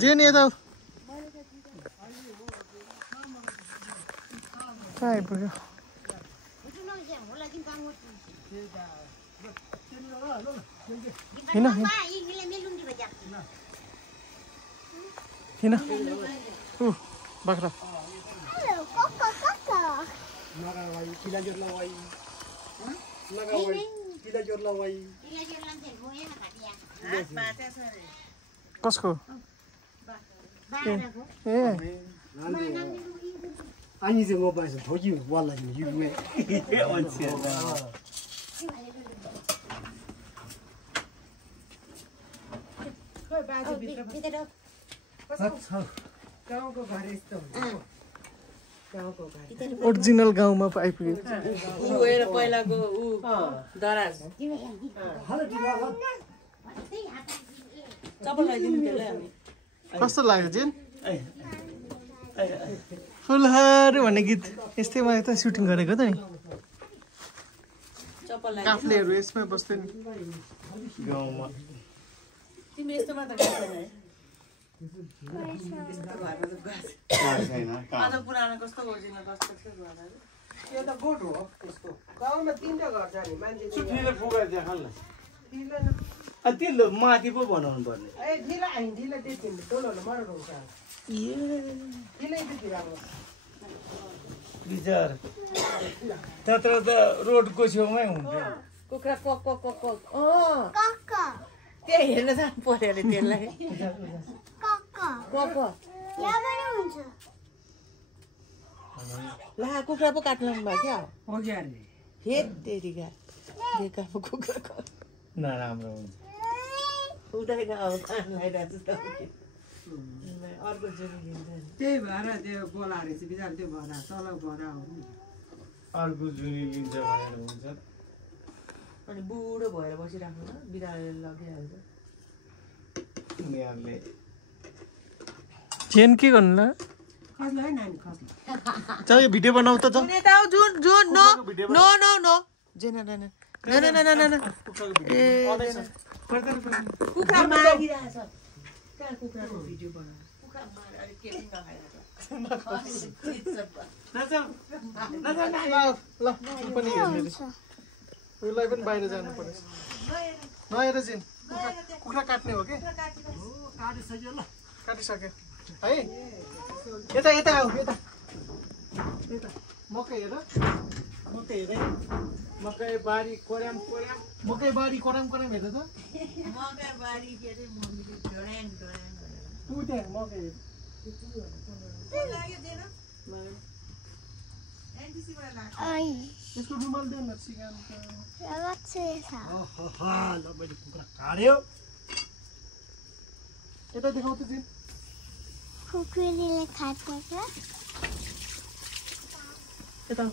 जेन यता कहाँ आइपुग्यो हिँड हिँड बाख्रा कसको Anh dừng ngồi bài rồi thôi chứ qua là như mẹ on xe खोइ बाजे भित्र गाउँको घर यस्तो गाउँको घर ओरिजिनल गाउँमा आइपुग्यो ऊ हेर पहिलाको ऊ दराज चप्पल लगाइदिनु त्यसलाई हामी कस्तो लाग्यो जेन फुलहार भन्ने गीत यस्तैमा त सुटिङ गरेको त नि चप्पल काफ्लेहरू यसमै बस्थे नि गाउँमा तिमी यस्तोमा त गर्दैन है आज पुरानो कस्तो ओरिजिनल कस्तो थियो घरहरू यो त गोठ हो यस्तो गाउँमा तीनटा घर छ नि मान्छे ढिलो पुगेर देखाल न ढिलो त्यो माथि पो बनाउनु पर्ने ए ढिलो आइन ढिलो त्यति टोलहरु मर्डर हुन्छ ढिलै त्यति राम्रो विचार त्यत्र त रोडको छेउमै हुन्थ्यो कुखुरा कक कक कक कक त्यही हेर्न जानु पर्यो अरे त्यसलाई कक ला कुखुरा पो काट्नु भयो क्या हो क्या अरे हेत तेरिका बेकारको कुखुरा नराम्रो हुन्छ हुँदैन अब कान लगाइरहेको छ अर्को जुनी लिन्छ त्यही भएर त्यो बोलाएर चाहिँ बिचार त्यो भरा तल भरा हो नि अर्को जुनी लिन्छ भनेर हुन्छ अनि बुढो भएर बसिराख्नु न बिरालोले लगिहाल्छ उनीहरूले जेन के गर्नु ल खस्ला है नानी खस्ला चल यो भिडियो बनाऊ त जुन यता आऊ जुन जुन नो नो नो नो जेन न न न न न न कुखुरा मारिरहेछ कहाँ कुखुराको भिडियो बनाऊ कुखुरा मार अरे के पनि ल पनि हेर्ने उसलाई पनि बाहिर जानु पर्छ नहेर जेन कुखुरा काट्ने हो कि काटिसक्यो है यता यता आऊ यता यता मकै हेर मकै हेर मकै बारी कोर्याम कोर्याम मकै बारी कराम कराम हेर त मकै बारी के अरे मम्मीले ढोड्याङ ढोड्याङ ऊ त्यहाँ मकै हेर लाग्यो जेन एनटिसीबाट लाग्यो यसको रुमाल देऊ न सिगान ल मैले कुखुरा काट्यो यता देखाउ त जेन कुकुरले खान्छ यता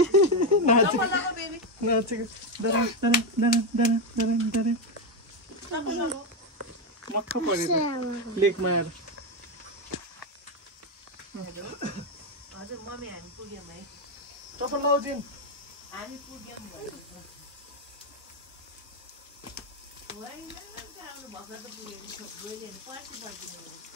चप्पल लगाऊ बेबी नाचेको दरन दरन दरन दरन दरन दरन चप्पल लगाऊ मक्क परेको लेकमा आएर हजुर मम्मी हामी पुग्यौँ है चप्पल लाउ जेन हामी पुग्यौँ होइन भर्खर त पुगेको गइले पर्सि पर्दिनु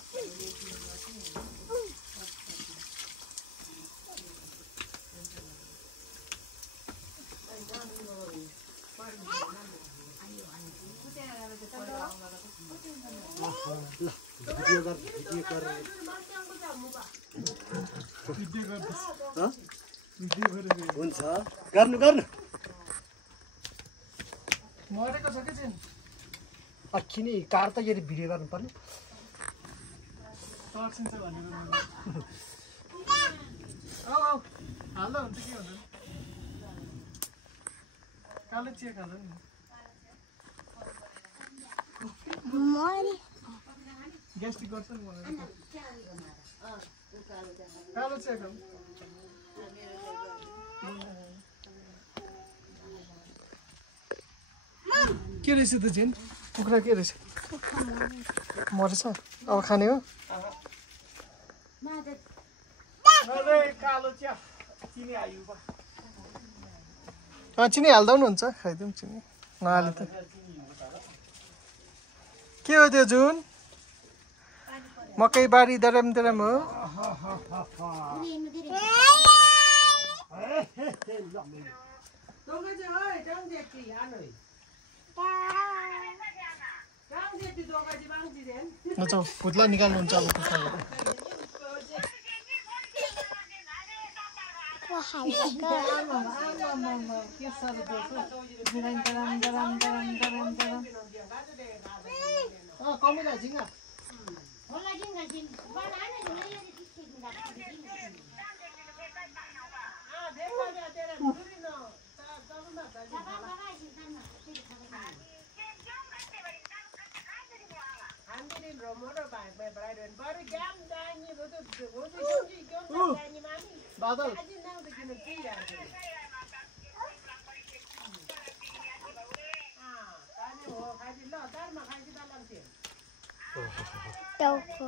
हुन्छ गर्नु गर्नु मरेको छ कि जेन किन कार त यसरी भिडियो गर्नु पर्ने तर्सिन्छ भनेर आऊ आऊ हाल्दा हुन्छ के हुन्छ कालो चिया खाँदा नि ग्यास्ट्रिक गर्छ नि मलाई कालो चिया खाऊ के रहेछ त जेन कुखुरा के रहेछ मरेछ अब खाने हो कालो चिया चिनी आयु चिनी हाल्दा पनि हुन्छ खाइदिउँ चिनी नहाले त के हो त्यो जुन मकै बारी दरम दरम हो फुत्ला निकाल्नुहुन्छ अब कमिला झिङ्गा बादल टाउको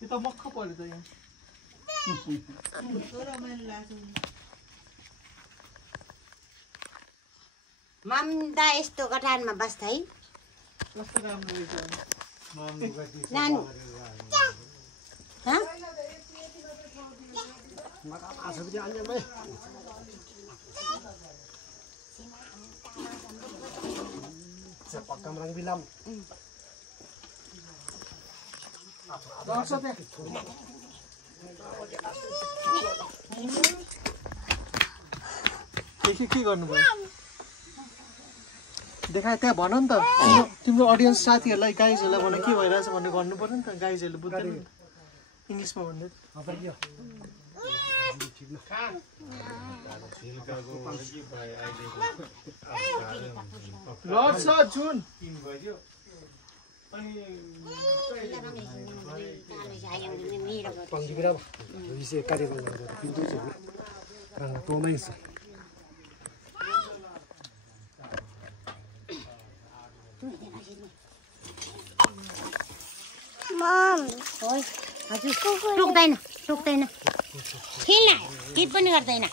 यो त मक्ख पर्यो त यहाँ ममता यस्तो गठानमा बस्छ है कस्तो राम्रो रहेछ नानु पक्कामा रङ बिलाम के गर्नुभयो देखाए त्यहाँ भन नि त तिम्रो अडियन्स साथीहरूलाई गाइजहरूलाई भन के भइरहेछ भन्ने गर्नु पर्यो नि त गाइजहरूले बुझ्दैन इङ्ग्लिसमा भन्दै लड्छ जुन Panggilan bisa karya mengajar pintu itu karena pemain sah. मम ओइ हजुर टोक्दैन खेल्न केही पनि गर्दैन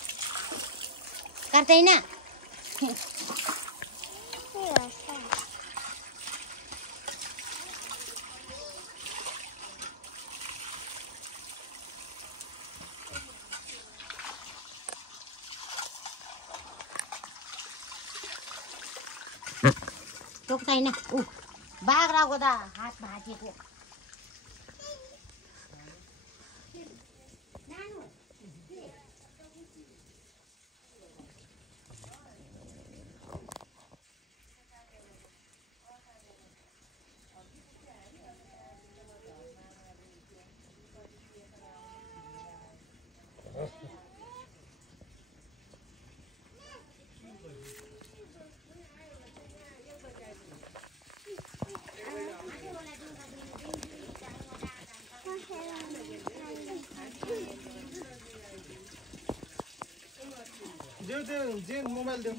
टोक्दैन ऊ बाग्राको त हात भाँचेको जे मोबाइल देऊ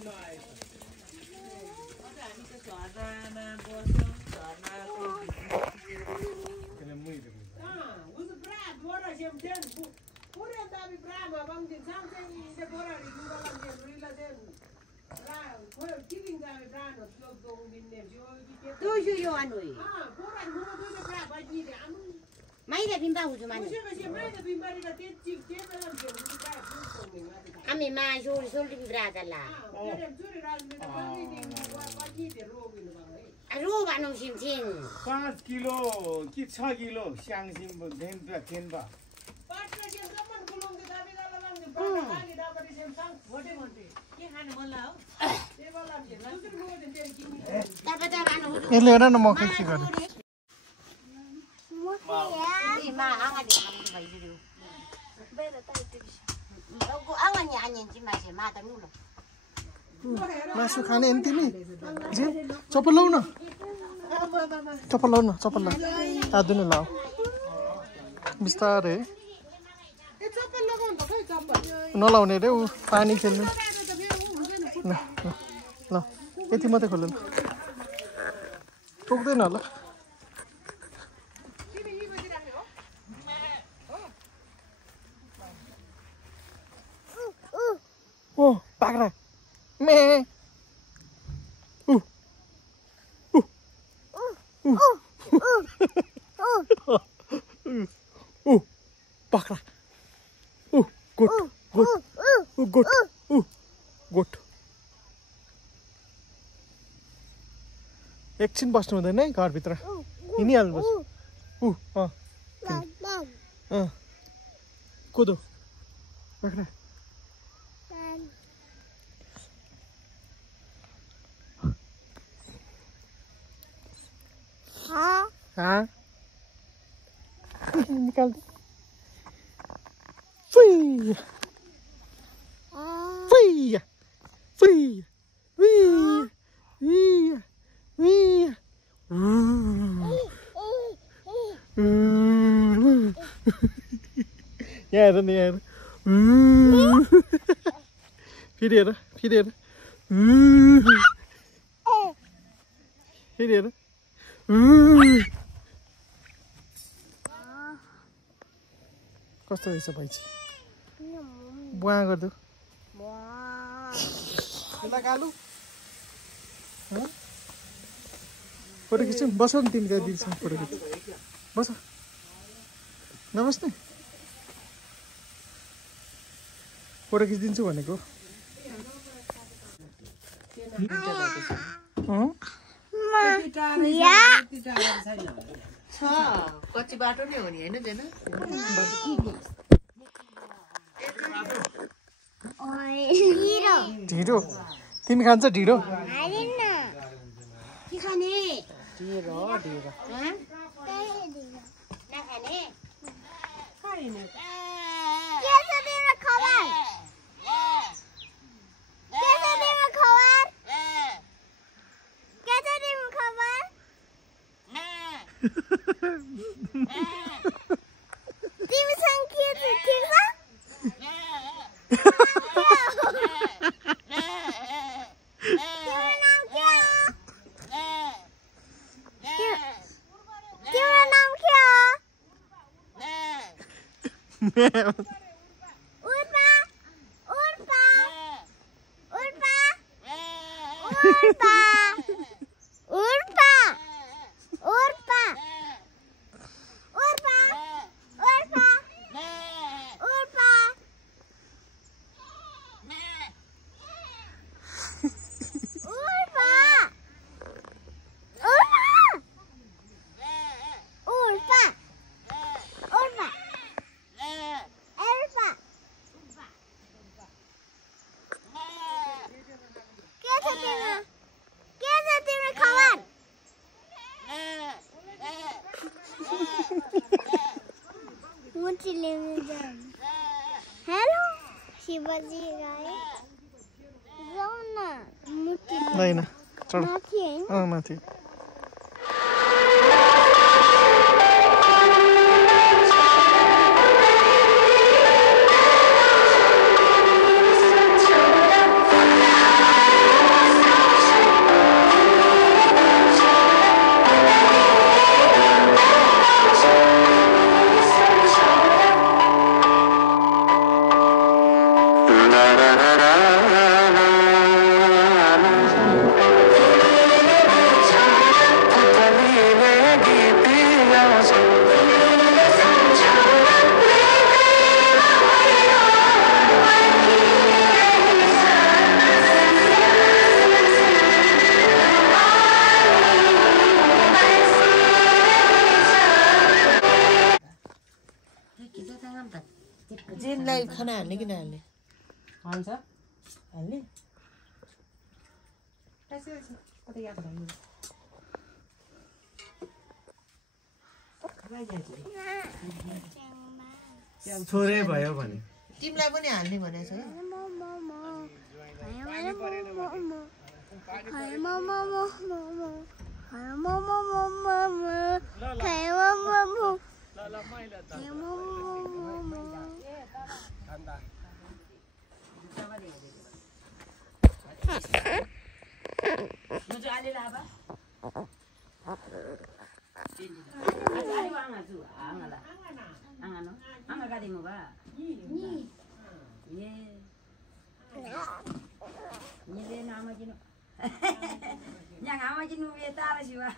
Maida bimba huju mani. Ami ma jori soldi bibrada la. Aro ba no sim sim. 5 kilo कि 6 किलो स्याङसिम देन देन बा यसले हेर न म के गर्नु Ma anga de ma mai diru. Logo anga ni anyen ji ma se ma ta nulo. मासु खाने नि तिमी जे चप्पल लाउ न चप्पल आदु नै लाऊ बिस्तारै नलाउने रे ऊ पानी खेल्नु ल ल ल यति मात्रै खोल्नु ल पुग्दैन होला ओ बाख्रा मे बाख्रा गोठ गोठ गोठ एकछिन बस्नु हुँदैन है घरभित्र हिँडिहाल्नुपर्छ कुदो बाख्रा हाँ निकाल दे फुई फुई फुई यहाँ हेर नि यहाँ फेरि हेर फेरि हेर फेरि हेर कस्तो रहेछ भाइ बुवा गरिदेऊ आलु फोटो खिच्यौँ बस नि तिमी त्यहाँ दिदीसँग फोटो खिच्छ बस नबस्ने फोटो खिचिदिन्छु भनेको कच्ची बाटो नै हो नि होइन जेना ढिँडो तिमी खान्छ ढिँडो हेलो शिवजी राय जाऊ न मुठी होइन चढ माथि हैन माथि जेनलाई खाना हाल्ने कि नहाल्ने हाल्छ हाल्ने कतै याद भयो छोरै भयो भने तिमीलाई पनि हाल्ने भनेको अहिले लाबा Ang agad mo ba? Ni. Ye. Ni din nama jino. Yang ama jino beta la siwa.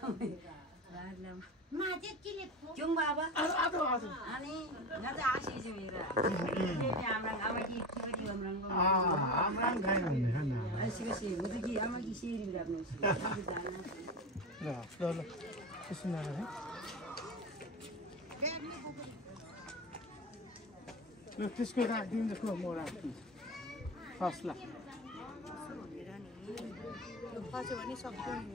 Macet kilip. Jung baba. Aduh. Ani ngata asi si mira. Ni amrang ama ji tiba amrang. Amrang gaya ni hana. Asi kasi mudugi ama ji siri bira apne si. Lo. Kesini ada. Lo त्यसको राखिदिनु जस्तो म राख्दिन्छु फर्स्टलाई फस्यो भने सक्छु नि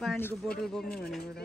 पानीको बोतल बोक्ने भनेको त